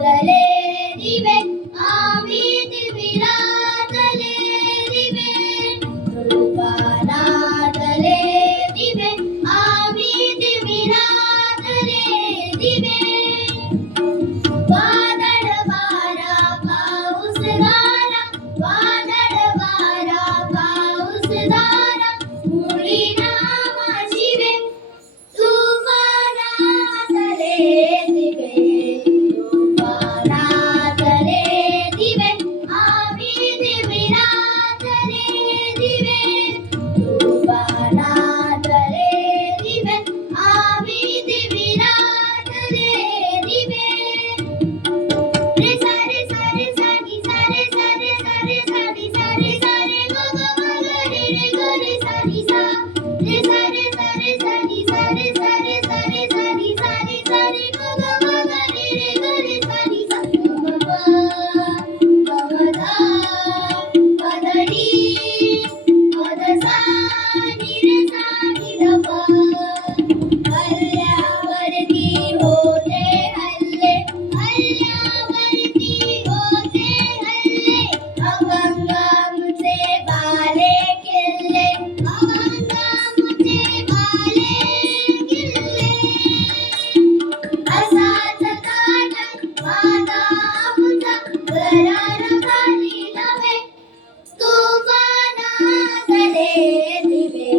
दिवे आम्ही दिविराजले दिवे तुपानातले दिवे आम्ही दिविराजले दिवे वादळ वारा पाऊस धारा वादळ वारा पाऊस धारा मुळी नामा शिवे तुपानातले दिवे तुपानातले दिवे आम्ही दिविराजले दिवे तुपानातले दिवे आम्ही दिविराजले दिवे रे सारे सारे सानी सारे सारे सारे सानी सारे सारे ग ग ग रे रे ग रे सानी सा रे सारे सारे सानी सारे सारे सारे सानी सारे सारे ग ग ग रे रे ग रे सानी सा ग ग ग ग धा पदडी पद सा नि रे सा नि ध प हल्ल्यावरती होते हल्ले हल्ल्यावरती होते हल्ले अभंगामुचे बाले किल्ले अभंगामुचे बाले किल्ले असाच काटा माझा आमचा घरार खाली नव्हे तुफानातले दिवे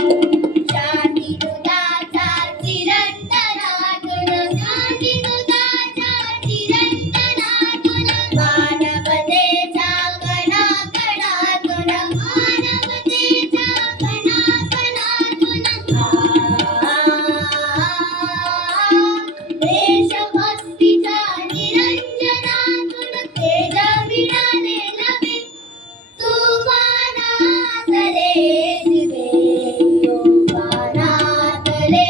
शांती दुधाचा चिरंतनातून शांती दुधाच्या चिरंतनातून मानवतेच्या कणाकणातून मानवतेच्या कणाकणातून देशभक्तीच्या निरंजनातून तेज मिळाले नवे तुफानातले दिवे तुफानातले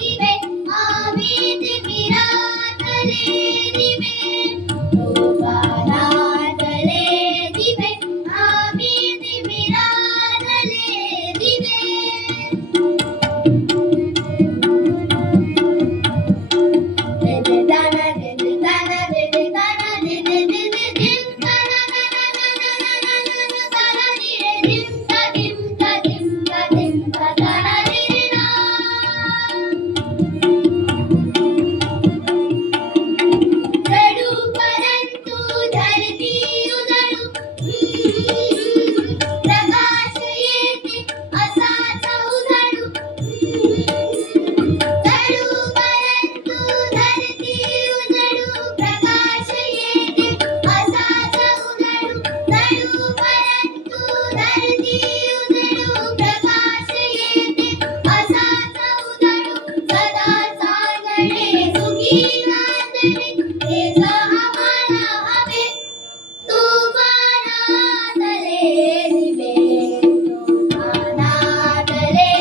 दिवे आम्ही दिविराजले दिवे तुफानातले दिवे आम्ही दिविराजले दिवे जडू परंतु धरती उजळू प्रकाश येते असाच उजळू जडू परंतु धरती उजळू प्रकाश येते असाच उजळू जडू परंतु धरती उजळू प्रकाश येते असाच उजळू सदा चांगले सुखी नांदणे हेच आम्हाला हवे तुफानातले दिवे तुफानातले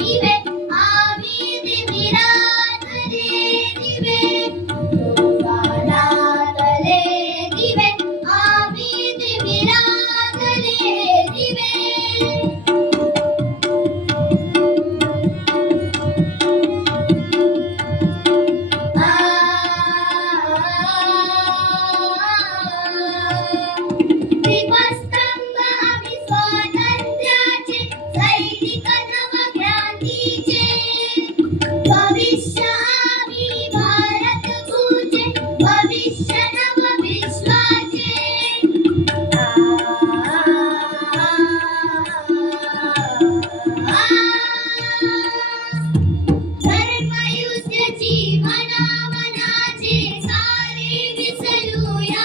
दिवे आम्ही दिविराजले दिवे तुफानातले दिवे आम्ही दिविराजले दिवे दीपस्तंभ आम्ही स्वातंत्र्याचे सैनिक नवक्रांतीचे भविष्य आम्ही भारत पूजे भविष्य नव विश्वाचे धर्मयुद्धाची मनामनाचे सारे विसरूया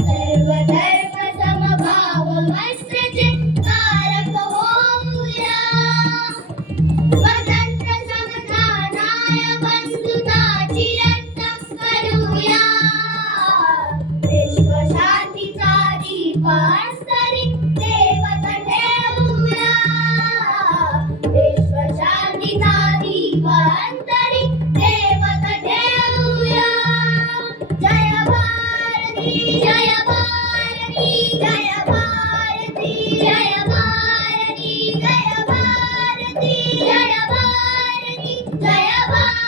सर्व धर्म समभाव मस्त्रचे कारक होऊया स्वतंत्र समता न्याय बंधुता चिरंतन करूया विश्व शांतीचा दीप अंतरी देवत ठेवूया विश्व शांतीचा दीप अंतरी देवत ठेवूया जय भारती जय भारती जय भारती जय भारती भाव